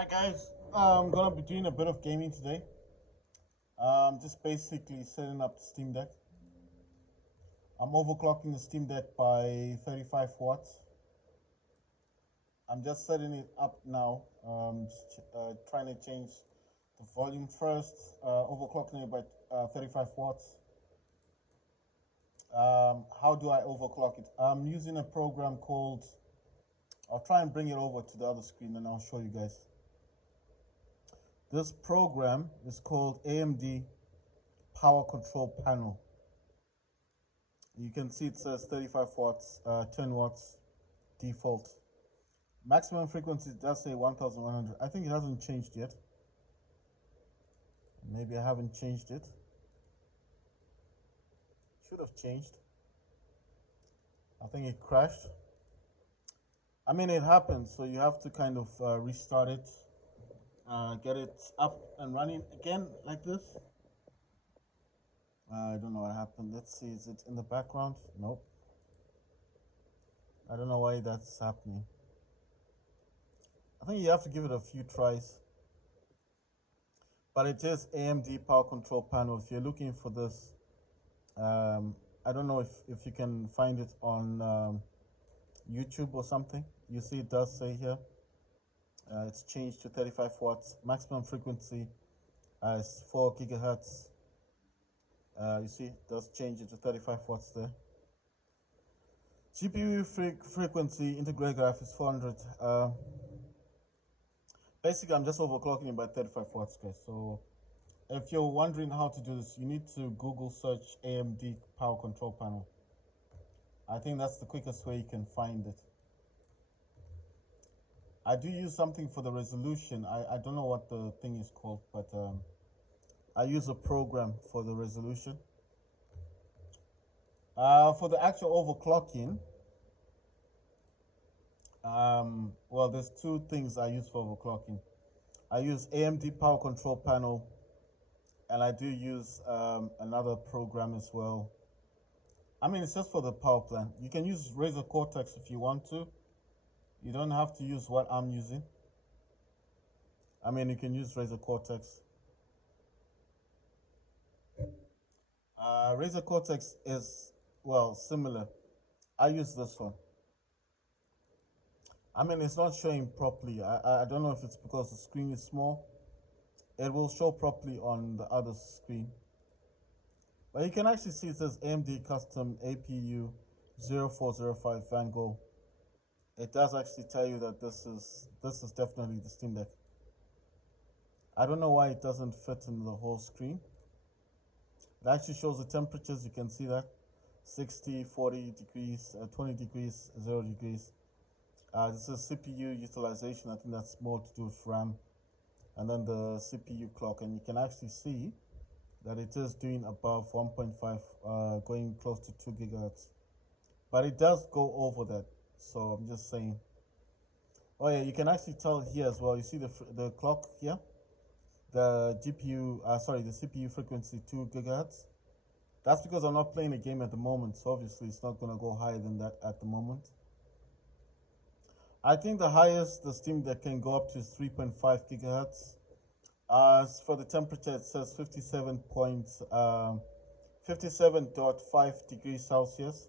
Alright guys, I'm gonna be doing a bit of gaming today. Just basically setting up the Steam Deck. I'm overclocking the Steam Deck by 35 watts. I'm just setting it up now. Trying to change the volume first, overclocking it by 35 watts. How do I overclock it? I'm using a program called, I'll try and bring it over to the other screen and I'll show you guys. This program is called AMD Power Control Panel. You can see it says 35 watts, 10 watts default. Maximum frequency does say 1100. I think it hasn't changed yet. Maybe I haven't changed it. Should have changed. I think it crashed. I mean, it happens, so you have to kind of restart it, get it up and running again like this. I don't know what happened. Let's see, is it in the background? Nope. I don't know why that's happening. I think you have to give it a few tries. But it is AMD Power Control Panel. If you're looking for this, I don't know if you can find it on YouTube or something. You see it does say here. It's changed to 35 watts. Maximum frequency is 4 gigahertz. You see, it does change it to 35 watts there. GPU frequency integrated graph is 400. Basically, I'm just overclocking it by 35 watts, guys. So if you're wondering how to do this, you need to Google search AMD Power Control Panel. I think that's the quickest way you can find it. I do use something for the resolution. I don't know what the thing is called, but I use a program for the resolution. For the actual overclocking, well, there's two things I use for overclocking. I use AMD Power Control Panel, and I do use another program as well. I mean, it's just for the power plant. You can use Razer Cortex if you want to. You don't have to use what I'm using. I mean, you can use Razer Cortex. Razer Cortex is, well, similar. I use this one. I mean, it's not showing properly. I don't know if it's because the screen is small. It will show properly on the other screen. But you can actually see it says AMD Custom APU 0405 Van Gogh. It does actually tell you that this is definitely the Steam Deck. I don't know why it doesn't fit in the whole screen. It actually shows the temperatures. You can see that 60, 40 degrees, 20 degrees, 0 degrees. This is CPU utilization. I think that's more to do with RAM. And then the CPU clock. And you can actually see that it is doing above 1.5, going close to 2 gigahertz. But it does go over that. So I'm just saying. Oh yeah, you can actually tell here as well. You see the clock here? The the CPU frequency 2 gigahertz. That's because I'm not playing a game at the moment, so obviously it's not gonna go higher than that at the moment. I think the highest the Steam Deck can go up to is 3.5 gigahertz. As for the temperature, it says 57.5 degrees Celsius,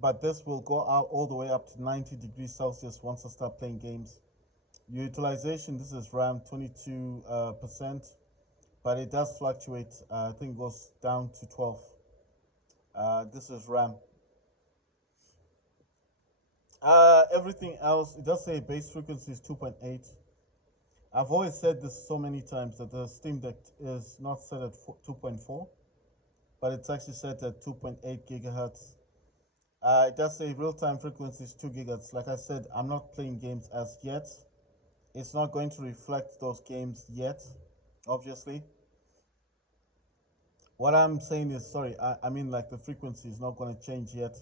but this will go out all the way up to 90 degrees Celsius once I start playing games. Utilization, this is RAM 22%, but it does fluctuate. I think it goes down to 12. This is RAM. Everything else, it does say base frequency is 2.8. I've always said this so many times that the Steam Deck is not set at 2.4, but it's actually set at 2.8 gigahertz. It does say real-time frequency is 2 gigahertz. Like I said, I'm not playing games as yet. It's not going to reflect those games yet, obviously. What I'm saying is, sorry, I mean like the frequency is not going to change yet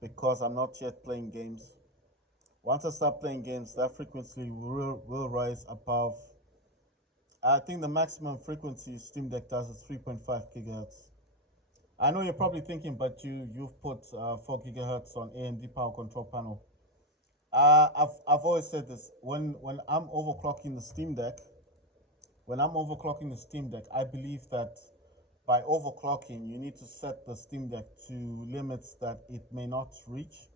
because I'm not yet playing games. Once I start playing games, that frequency will rise above. I think the maximum frequency Steam Deck does is 3.5 gigahertz. I know you're probably thinking, but you've put 4 gigahertz on AMD Power Control Panel. I've always said this. When I'm overclocking the Steam Deck, I believe that by overclocking, you need to set the Steam Deck to limits that it may not reach.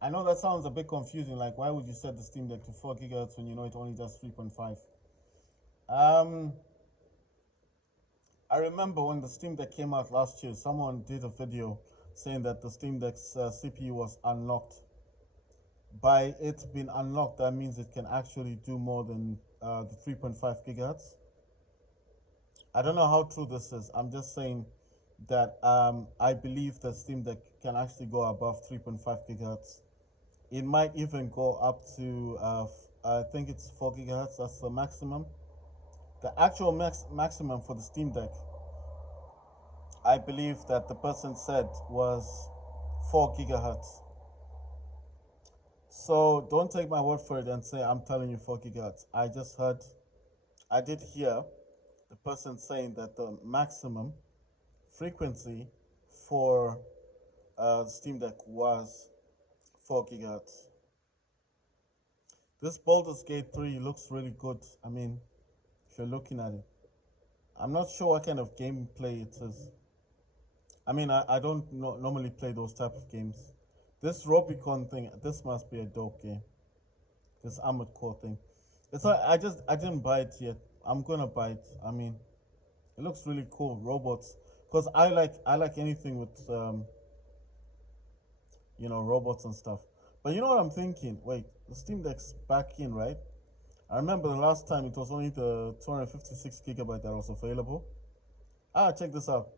I know that sounds a bit confusing. Like, why would you set the Steam Deck to 4 gigahertz when you know it only does 3.5? Um, I remember when the Steam Deck came out last year, someone did a video saying that the Steam Deck's CPU was unlocked. By it being unlocked, that means it can actually do more than the 3.5 gigahertz. I don't know how true this is. I'm just saying that I believe that Steam Deck can actually go above 3.5 gigahertz. It might even go up to, I think it's 4 gigahertz. That's the maximum. The actual maximum for the Steam Deck, I believe that the person said was 4 gigahertz. So don't take my word for it and say I'm telling you 4 gigahertz. I did hear the person saying that the maximum frequency for Steam Deck was 4 gigahertz. This Baldur's Gate 3 looks really good. I mean, if you're looking at it, I'm not sure what kind of gameplay it is. I mean, I don't normally play those type of games. This Robicon thing, this must be a dope game. This Armored Core thing. It's not, I didn't buy it yet. I'm gonna buy it. I mean, it looks really cool. Robots, cause I like anything with robots and stuff. But you know what I'm thinking? Wait, the Steam Deck's back in, right? I remember the last time it was only the 256 gigabyte that was available. Check this out.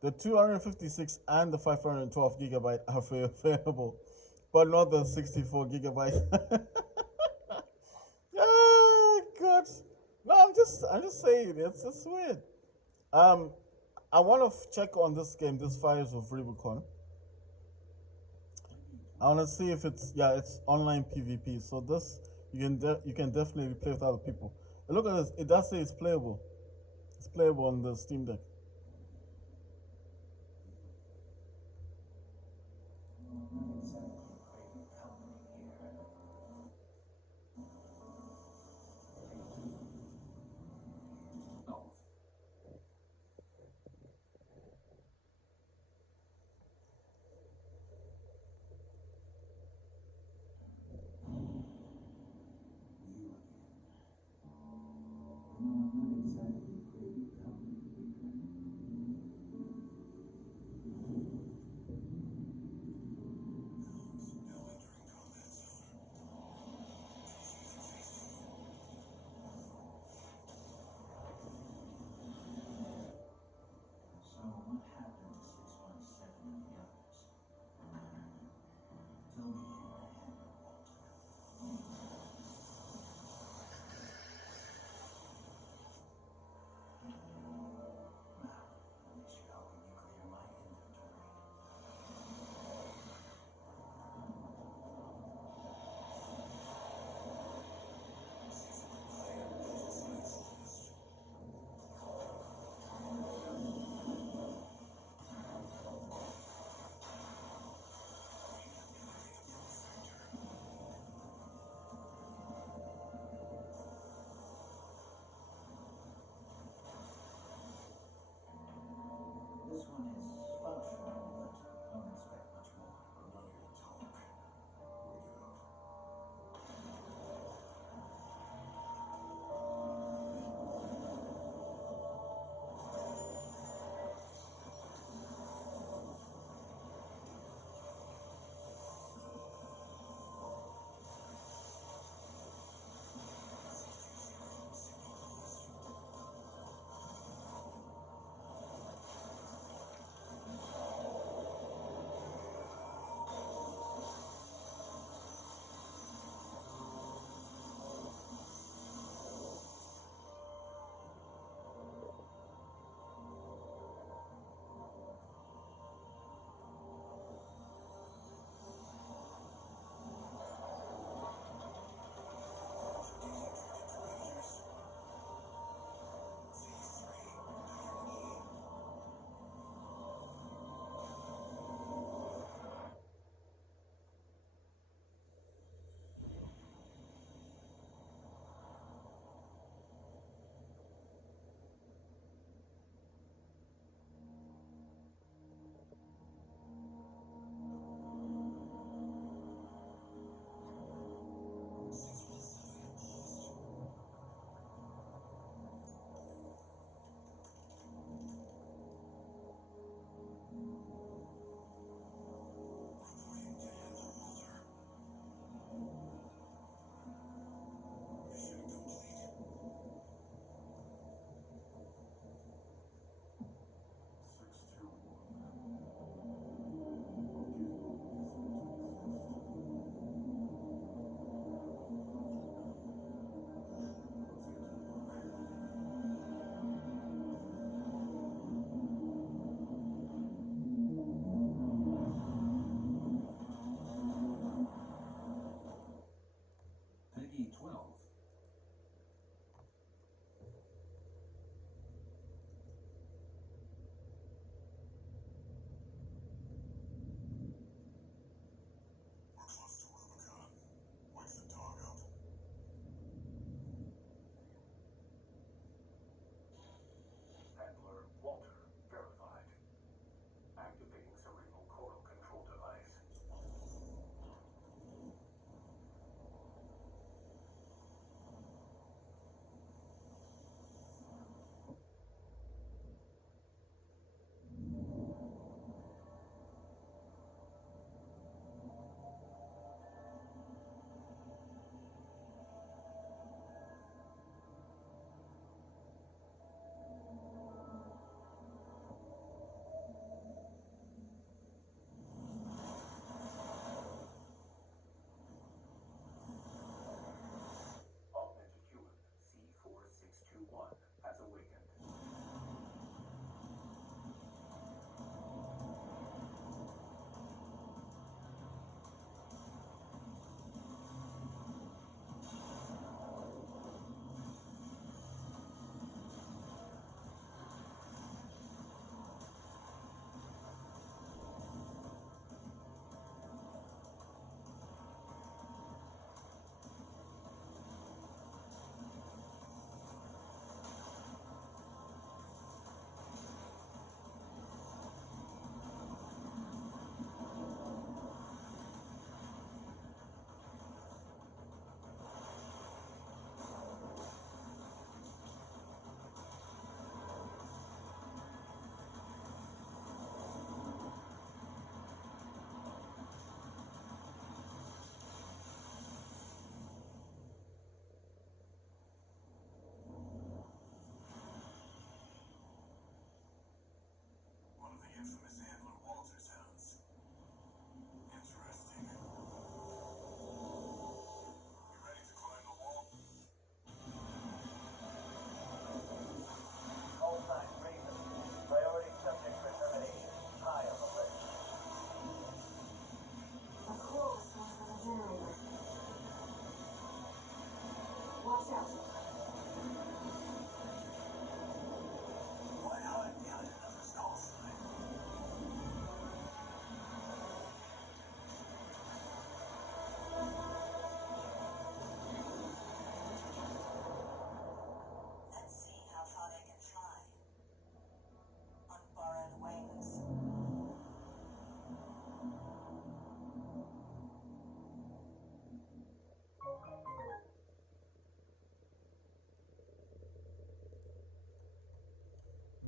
The 256 and the 512 gigabyte are available, but not the 64 gigabyte. Oh God! No, I'm just saying it's weird. Um, I want to check on this game, this Fires of Rubicon. I want to see if it's online PvP. So this you can definitely play with other people. And look at this. It does say it's playable. It's playable on the Steam Deck.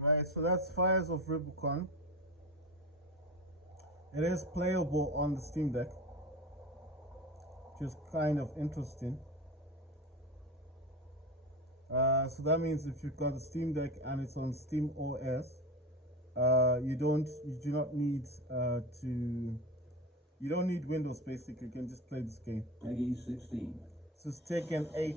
Right, so that's Fires of Rubicon. It is playable on the Steam Deck, which is kind of interesting. So that means if you've got a Steam Deck and it's on SteamOS, you do not need you don't need Windows. Basically, you can just play this game. Peggy 16. So it's taken 8.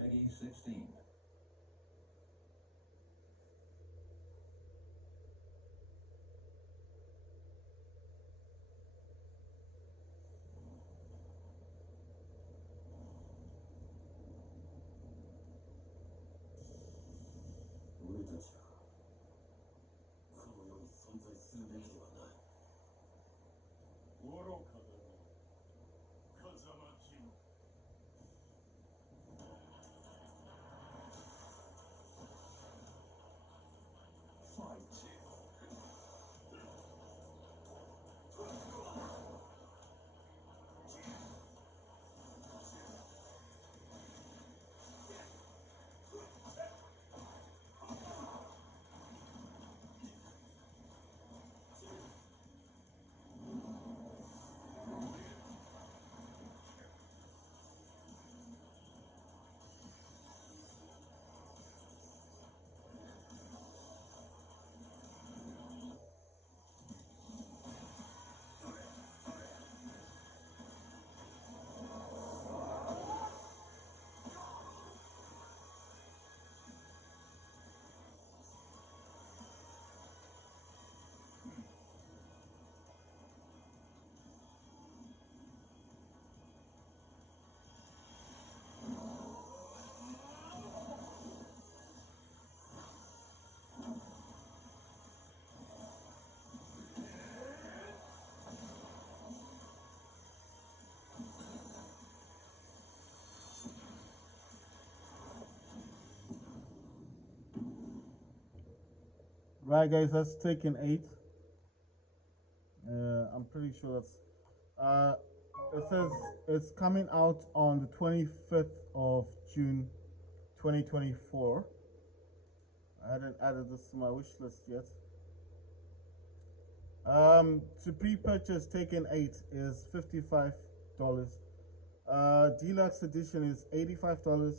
Peggy 16. Right, guys, that's taken 8. I'm pretty sure that's. It says it's coming out on the 25th of June, 2024. I hadn't added this to my wish list yet. To pre-purchase Taken 8 is $55. Deluxe edition is $85,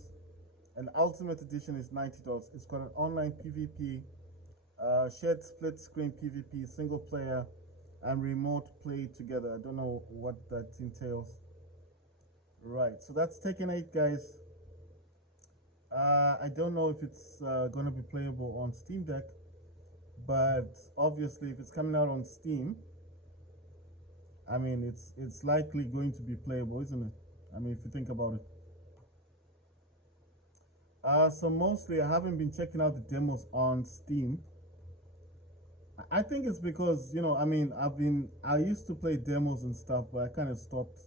and Ultimate edition is $90. It's got an online PvP, shared split screen PvP, single player, and remote play together. I don't know what that entails. Right, so that's Taken 8, guys. I don't know if it's gonna be playable on Steam Deck, but obviously if it's coming out on Steam, I mean, it's likely going to be playable, isn't it? I mean, if you think about it. So mostly I haven't been checking out the demos on Steam. I think it's because I mean, I used to play demos and stuff, but I kind of stopped.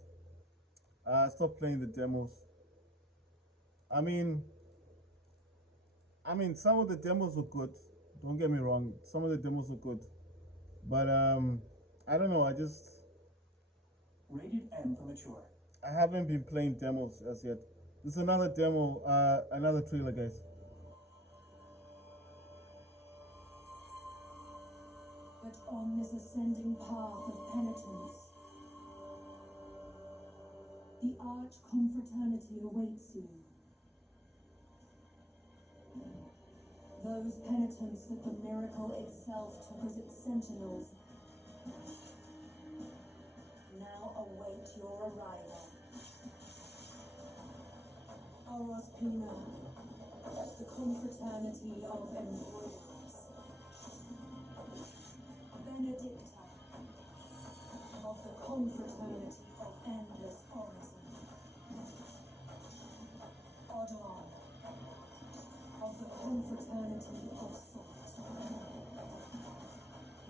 I stopped playing the demos. I mean, some of the demos were good. Don't get me wrong. Some of the demos were good, but I don't know. Rated M for mature. I haven't been playing demos as yet. This is another demo, another trailer, guys. But on this ascending path of penitence, the arch confraternity awaits you. Those penitents that the miracle itself took as its sentinels now await your arrival. Orospina, the confraternity of embroiderers. Benedicta, of the confraternity of endless orison. Odon, of the confraternity of thought.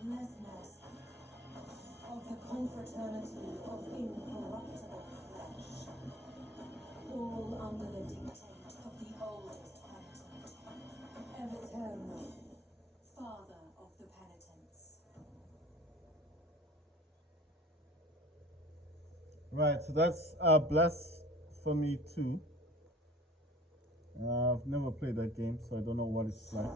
Lesmes, of the confraternity of incorruptible flesh. All under the dictate of the oldest penitent, Eviterno, father of the penitents. Right, so that's Blasphemy 2. I've never played that game, so I don't know what it's like.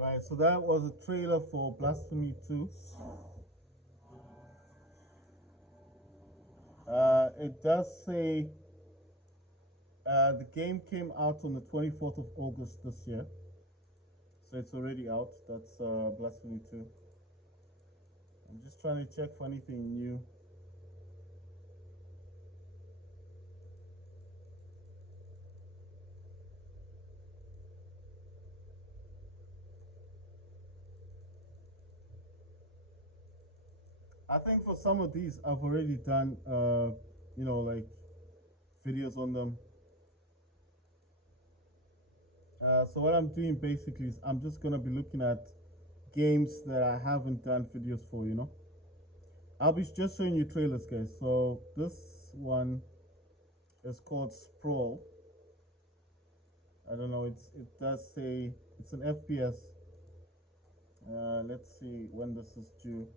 Right, so that was a trailer for Blasphemy 2. It does say the game came out on the 24th of August this year. So it's already out. That's Blasphemy 2. I'm just trying to check for anything new. I think for some of these, I've already done, like videos on them. So what I'm doing basically is I'm just gonna be looking at games that I haven't done videos for. I'll be just showing you trailers, guys. So this one is called Sprawl. I don't know. It does say it's an FPS. Let's see when this is due.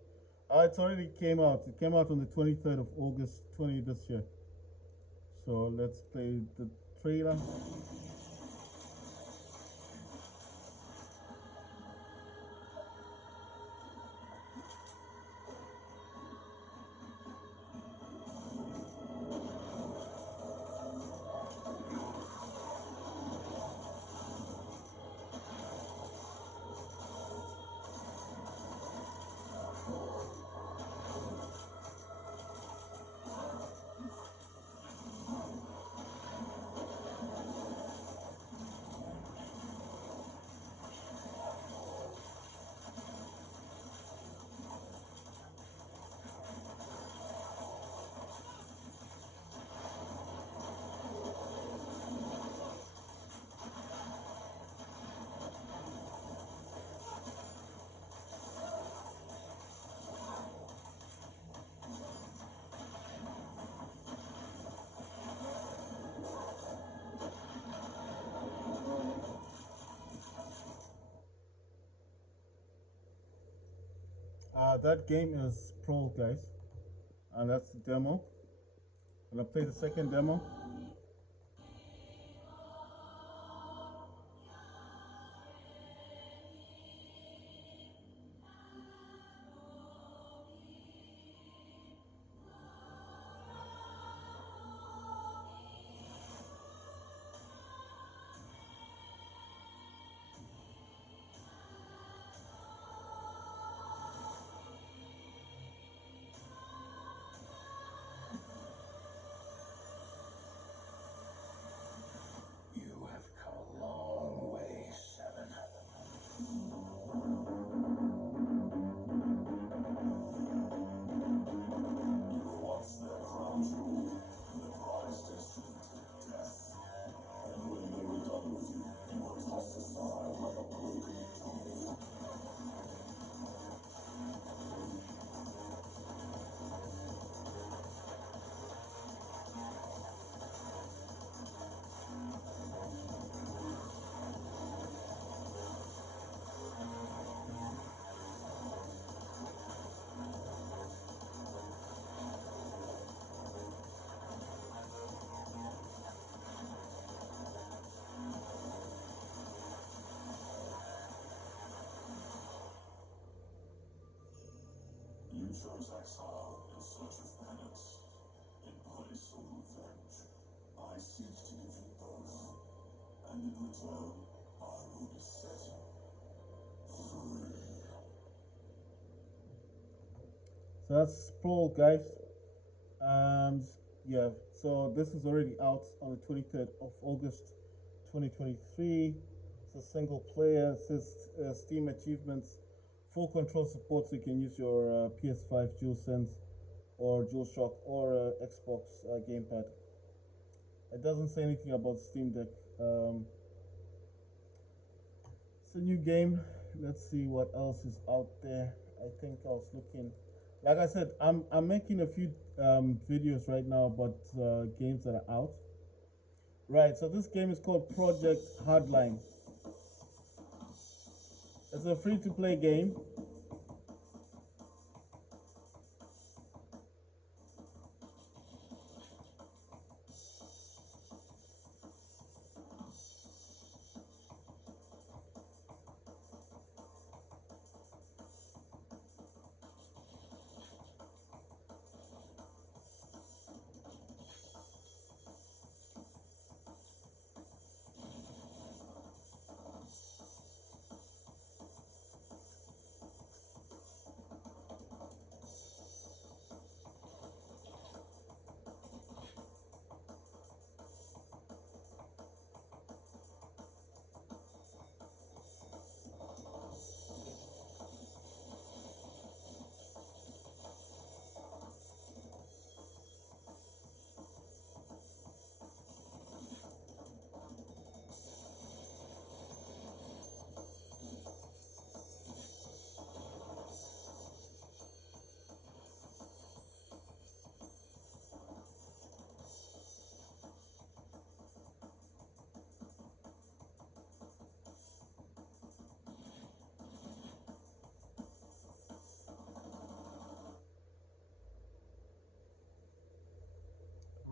It's already came out. It came out on the 23rd of August 20 this year. So let's play the trailer. That game is Pro, guys, and that's the demo. I'm gonna play the second demo. You have come a long way, Seven. You were once their crown jewel, the prize destined to death. And when they were done with you, you were tossed aside like a broken toy. You chose exile in search of penance, in place of revenge. I seek to give you both, and in return, I will be set free. So that's Pro, guys. Um, yeah. So this is already out on the 23rd of August, 2023. It's a single player. It says Steam achievements, full control support, so you can use your PS5 DualSense or DualShock or Xbox gamepad. It doesn't say anything about Steam Deck. It's a new game. Let's see what else is out there. I think I was looking. Like I said, I'm making a few videos right now about games that are out. Right. So this game is called Project Hardline. It's a free-to-play game.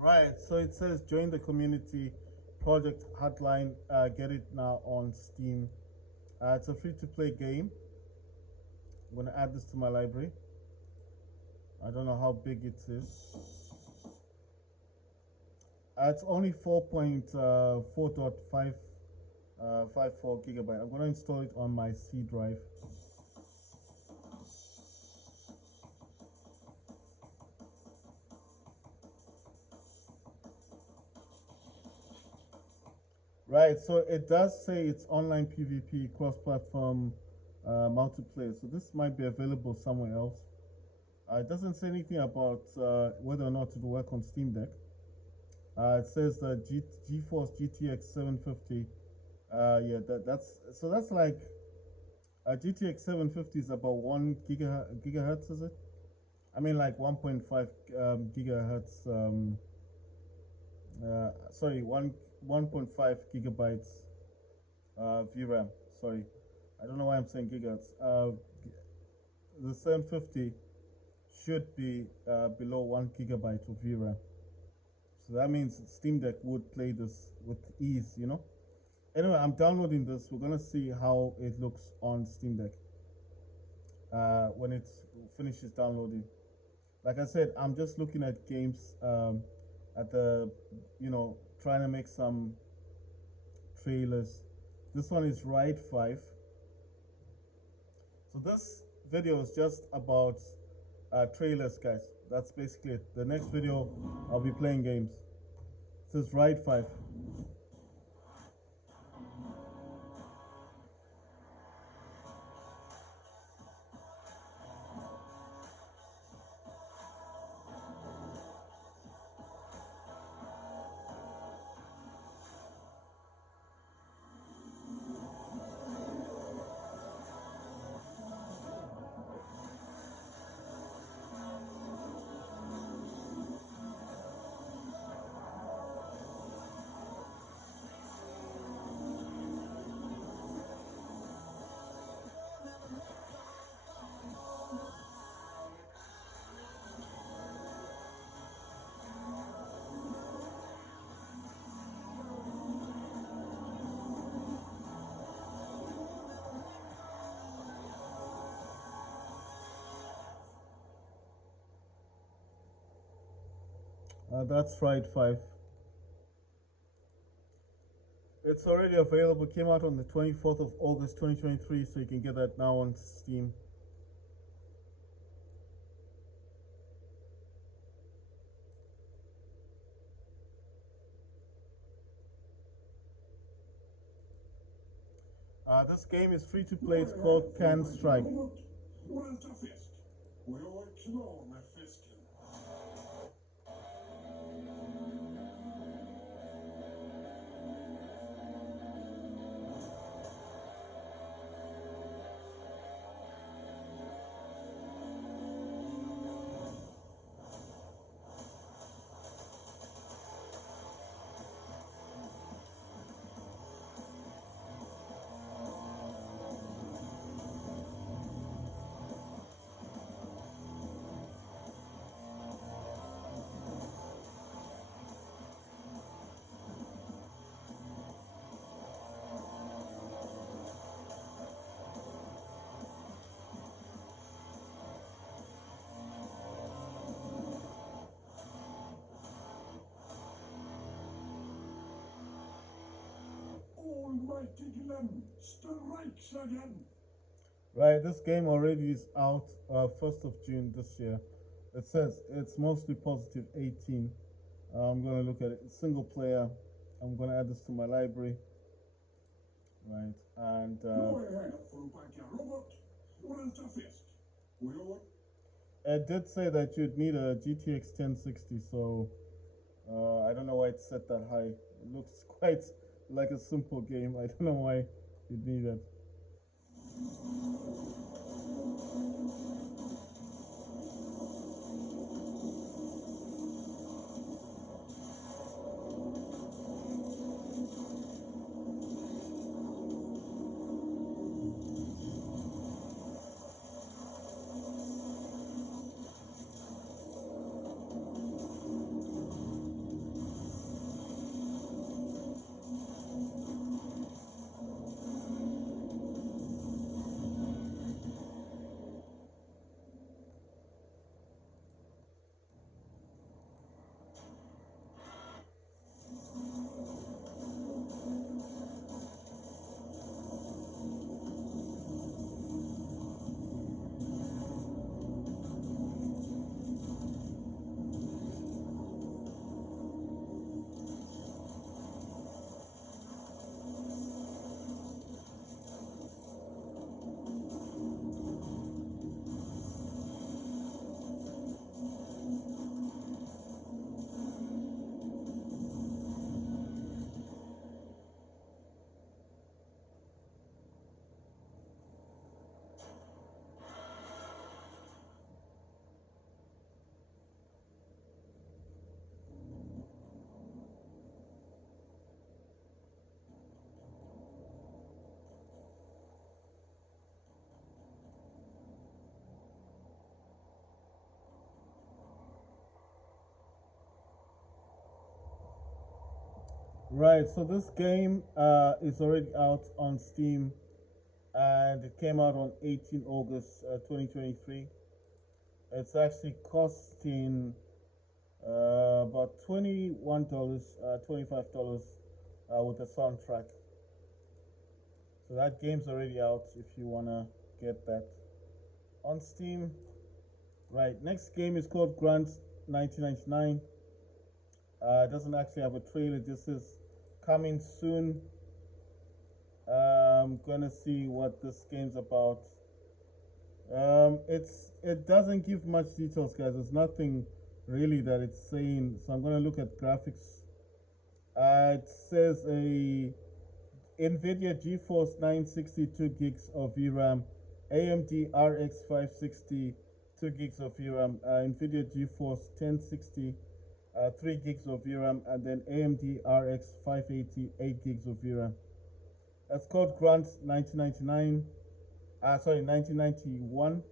Right. So it says join the community. Project Hardline. Get it now on Steam. It's a free-to-play game. I'm gonna add this to my library. I don't know how big it is. It's only 4.4.5 54 gigabyte. I'm gonna install it on my C drive. Right, so it does say it's online PvP, cross-platform multiplayer. So this might be available somewhere else. It doesn't say anything about whether or not it will work on Steam Deck. It says GeForce GTX 750. Yeah, that's like GTX 750 is about 1 gigahertz, is it? I mean, like 1.5 gigahertz. Sorry, 1.5 gigabytes VRAM. Sorry, I don't know why I'm saying gigahertz. the 750 should be below 1 gigabyte of VRAM. So that means Steam Deck would play this with ease, you know. Anyway, I'm downloading this. We're gonna see how it looks on Steam Deck when it finishes downloading. Like I said, I'm just looking at games at the, trying to make some trailers. This one is Ride 5. So this video is just about trailers, guys. That's basically it. The next video, I'll be playing games. This is Ride 5. That's Ride 5. It's already available. Came out on the 24th of August 2023, so you can get that now on Steam. This game is free to play. It's called Can Strike. Almighty Glen strikes again. Right, this game already is out 1st of June this year. It says it's mostly positive 18. I'm going to look at it. Single player. I'm going to add this to my library. Right, and it did say that you'd need a GTX 1060, so I don't know why it's set that high. It looks quite like a simple game. I don't know why you'd need it. Right, so this game is already out on Steam and it came out on 18 August 2023. It's actually costing about $21, $25 with the soundtrack. So that game's already out if you wanna get that on Steam. Right, next game is called Grant 1999. It doesn't actually have a trailer, it just says coming soon. I'm gonna see what this game's about. It doesn't give much details, guys. There's nothing really that it's saying. So I'm gonna look at graphics. It says a NVIDIA GeForce 960 gigs of VRAM, AMD RX 560 gigs of VRAM, NVIDIA GeForce 1060 3 gigs of VRAM, and then AMD RX 580 8 gigs of VRAM. That's called Grant 1999. Sorry, 1991.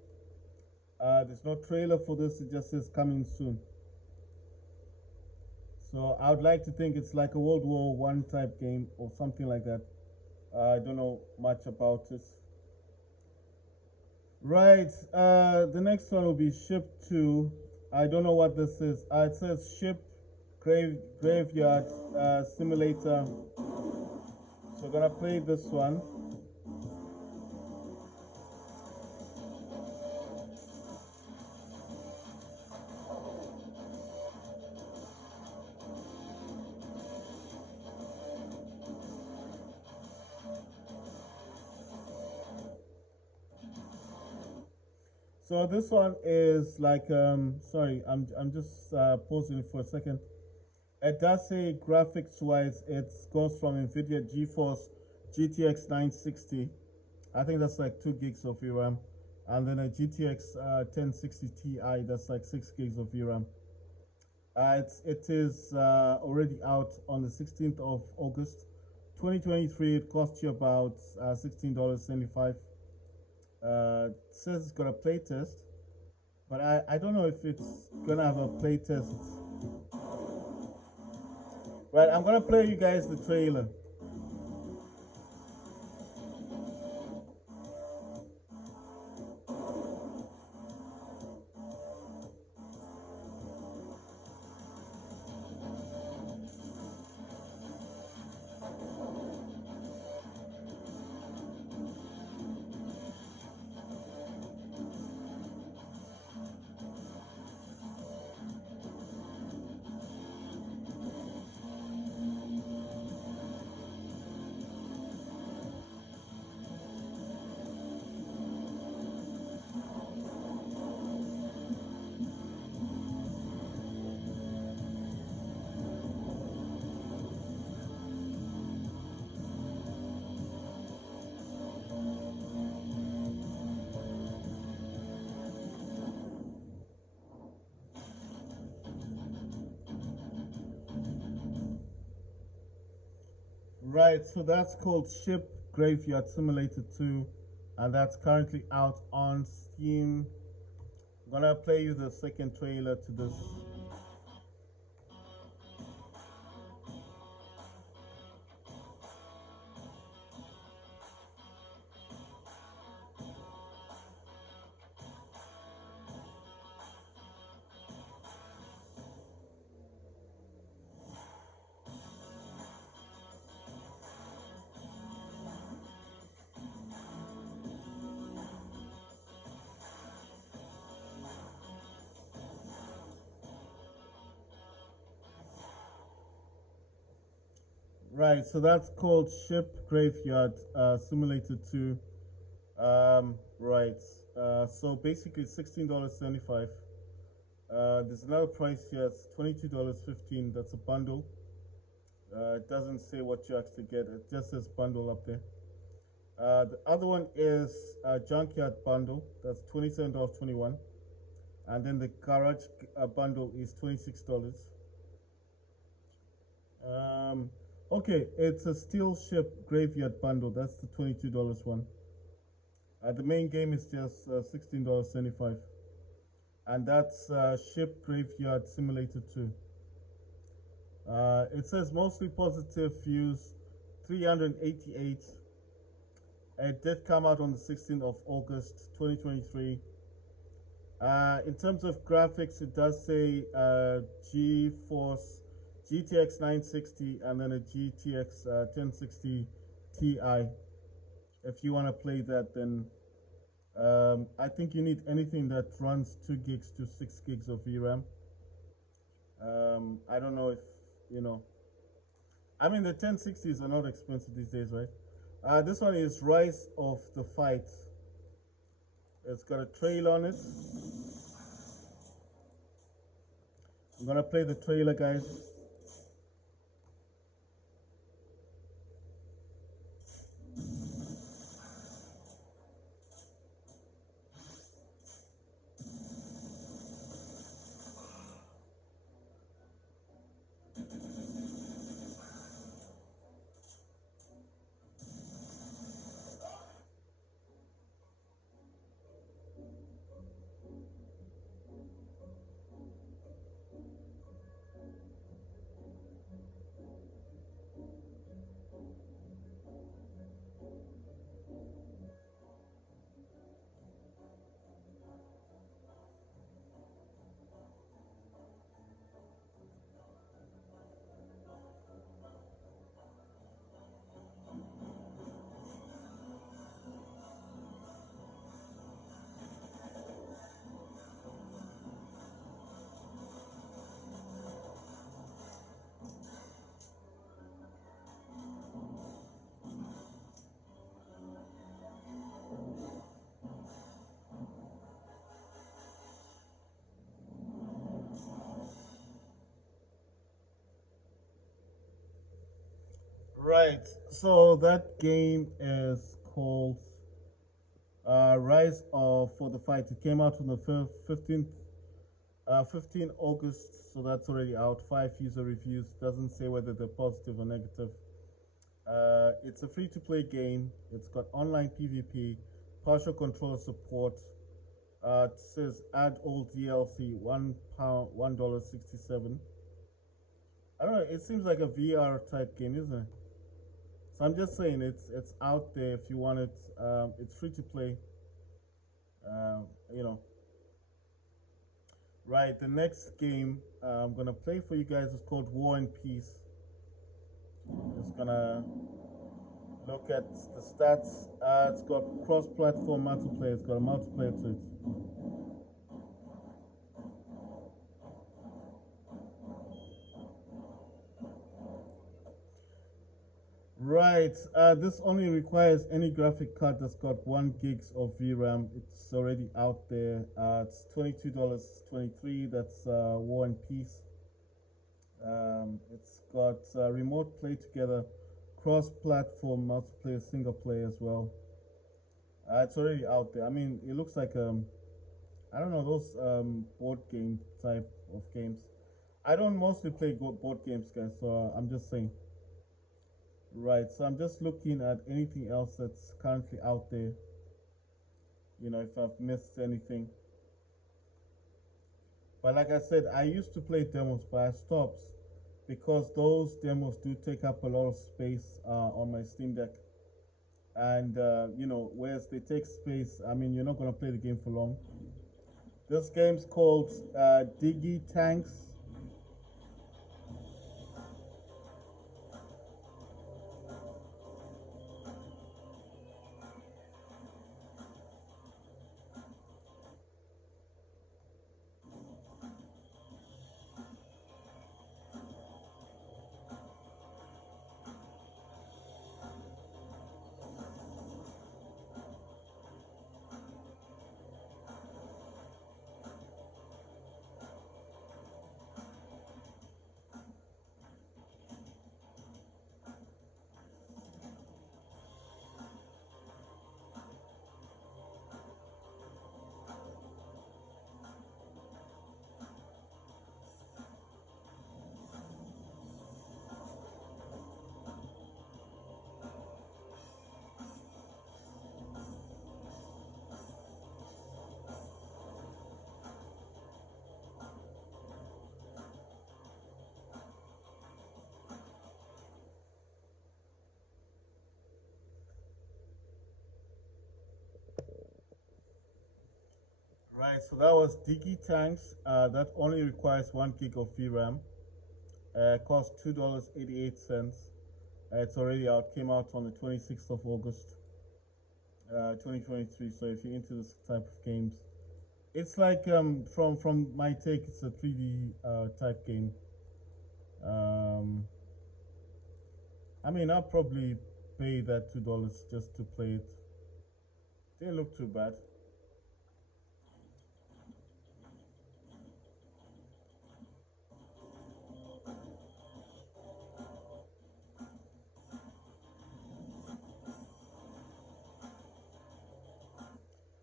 There's no trailer for this. It just says coming soon. So I would like to think it's like a World War One type game or something like that. I don't know much about it. Right. The next one will be Ship 2. I don't know what this is. It says Ship Graveyard Simulator. So I'm gonna play this one. So this one is like sorry, I'm just pausing for a second. It does say graphics wise, it goes from NVIDIA GeForce GTX 960. I think that's like 2 gigs of VRAM, and then a GTX 1060 Ti that's like 6 gigs of VRAM. It is already out on the 16th of August, 2023. It costs you about $16.75. It says it's got a playtest, but I don't know if it's gonna have a playtest. Right, I'm gonna play you guys the trailer. Right, so that's called Ship Graveyard Simulator 2, and that's currently out on Steam. I'm gonna play you the second trailer to this. Right, so that's called Ship Graveyard Simulator 2. Right, so basically $16.75. There's another price here, it's $22.15. That's a bundle. It doesn't say what you actually get, it just says bundle up there. The other one is a Junkyard Bundle, that's $27.21. And then the Garage Bundle is $26. Um, okay, it's a Steel Ship Graveyard Bundle, that's the $22 one. The main game is just $16.75. And that's Ship Graveyard Simulator 2. It says mostly positive views, 388. It did come out on the 16th of August 2023. In terms of graphics, it does say GeForce GTX 960 and then a GTX 1060 Ti. If you want to play that, then I think you need anything that runs 2 gigs to 6 gigs of VRAM. I don't know if, you know, I mean, the 1060s are not expensive these days, right? This one is Rise of the Fight. It's got a trail on it. I'm gonna play the trailer, guys. Right. So that game is called Rise of for the Fight. It came out on the 15 August, so that's already out. 5 user reviews. Doesn't say whether they're positive or negative. It's a free-to-play game. It's got online PvP, partial controller support. It says add all DLC, £1, $1.67. I don't know. It seems like a VR type game, isn't it? So I'm just saying it's out there if you want it. It's free to play. Um, you know, right? The next game I'm gonna play for you guys is called War and Peace. Just gonna look at the stats. It's got cross-platform multiplayer. It's got a multiplayer to it. Right. This only requires any graphic card that's got 1 gigs of VRAM. It's already out there. It's $22.23. That's War and Peace. It's got remote play together, cross-platform multiplayer, single player as well. It's already out there. I mean, it looks like I don't know those board game type of games. I don't mostly play board games, guys. So I'm just saying. Right. So I'm just looking at anything else that's currently out there. You know, if I've missed anything. But like I said, I used to play demos, but I stopped because those demos do take up a lot of space on my Steam Deck. And you know, whereas they take space, I mean, you're not gonna play the game for long. This game's called Diggy Tanks. Right, so that was Digi Tanks. That only requires 1 gig of VRAM. Cost $2.88. It's already out. Came out on the 26th of August, 2023. So if you're into this type of games, it's like from my take, it's a 3D type game. Um, I mean, I'll probably pay that $2 just to play it. Didn't look too bad.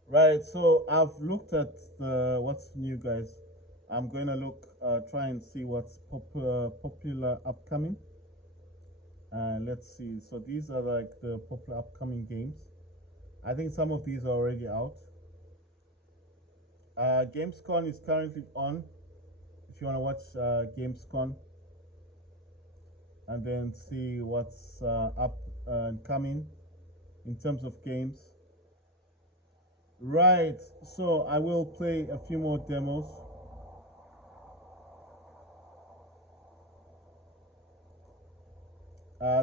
Right, so I've looked at the what's new, guys. I'm going to look, try and see what's popular upcoming. Let's see. So these are like the popular upcoming games. I think some of these are already out. Gamescom is currently on. If you want to watch Gamescom and then see what's up and coming in terms of games. Right, so I will play a few more demos.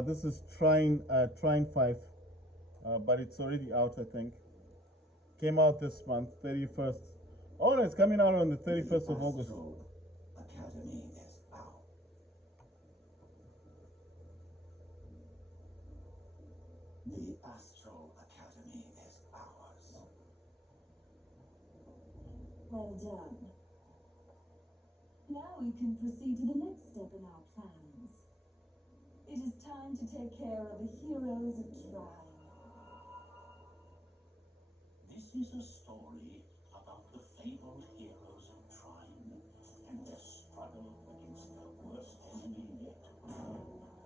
This is Trine 5, but it's already out, I think. Came out this month, 31st. Oh no, it's coming out on the 31st of August. Academy is out. The Astral Academy is ours. Well done. Now we can proceed to the next step in our plans. It is time to take care of the heroes of Trine. This is a story about the fabled heroes of Trine and their struggle against their worst enemy yet.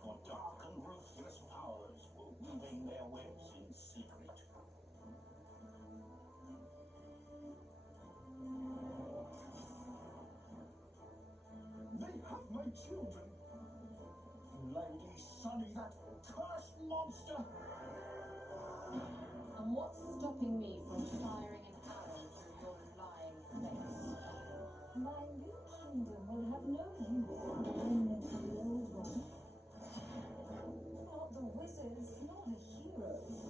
For dark and ruthless powers were weaving their webs in secret. They have my children. Lady Sunny, that cursed monster! And what's stopping me from firing an arrow through your lying face? My new kingdom will have no use for the remnant of the old one. Not the wizards, nor the heroes.